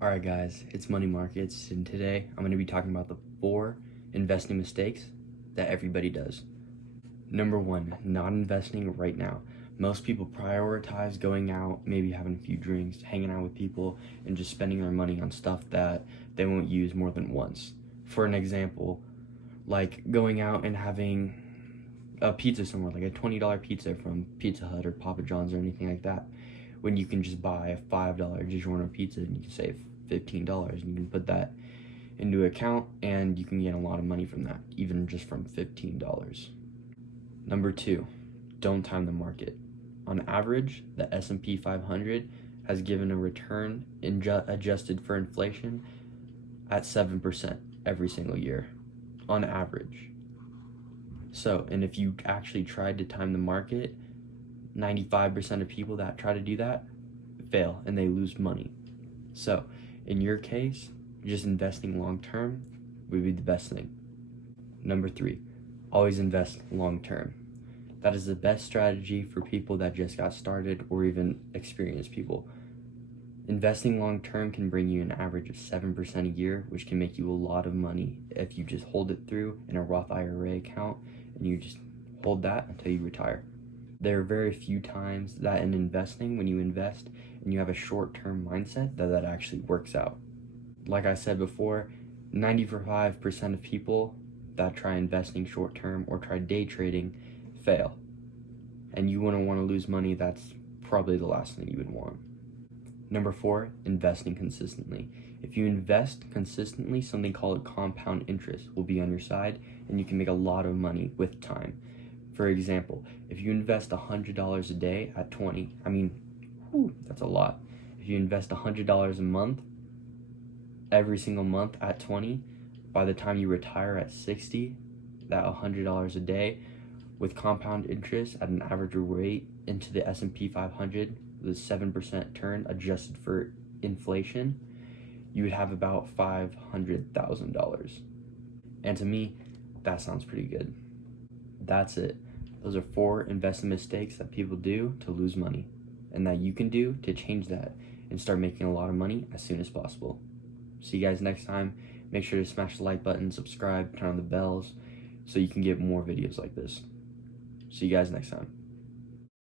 Alright guys, it's Money Markets, and today I'm going to be talking about the 4 investing mistakes that everybody does. Number 1, not investing right now. Most people prioritize going out, maybe having a few drinks, hanging out with people, and just spending their money on stuff that they won't use more than once. For an example, like going out and having a pizza somewhere, like a $20 pizza from Pizza Hut or Papa John's or anything like that, when you can just buy a $5 DiGiorno pizza and you can save $15, and you can put that into account and you can get a lot of money from that, even just from $15. Number 2, don't time the market. On average, the S&P 500 has given a return adjusted for inflation at 7% every single year, on average. So, and if you actually tried to time the market, 95% of people that try to do that fail and they lose money. So, in your case, just investing long term would be the best thing. Number 3, always invest long term. That is the best strategy for people that just got started or even experienced people. Investing long term can bring you an average of 7% a year, which can make you a lot of money if you just hold it through in a Roth IRA account and you just hold that until you retire. There are very few times that in investing, when you invest and you have a short-term mindset, that actually works out. Like I said before, 95% of people that try investing short-term or try day trading fail. And you wouldn't want to lose money. That's probably the last thing you would want. Number 4, investing consistently. If you invest consistently, something called compound interest will be on your side, and you can make a lot of money with time. For example, if you invest $100 a day at 20, that's a lot. If you invest $100 a month, every single month at 20, by the time you retire at 60, that $100 a day with compound interest at an average rate into the S&P 500 with a 7% turn adjusted for inflation, you would have about $500,000. And to me, that sounds pretty good. That's it. Those are 4 investment mistakes that people do to lose money, and that you can do to change that and start making a lot of money as soon as possible. See you guys next time. Make sure to smash the like button, subscribe, turn on the bells so you can get more videos like this. See you guys next time.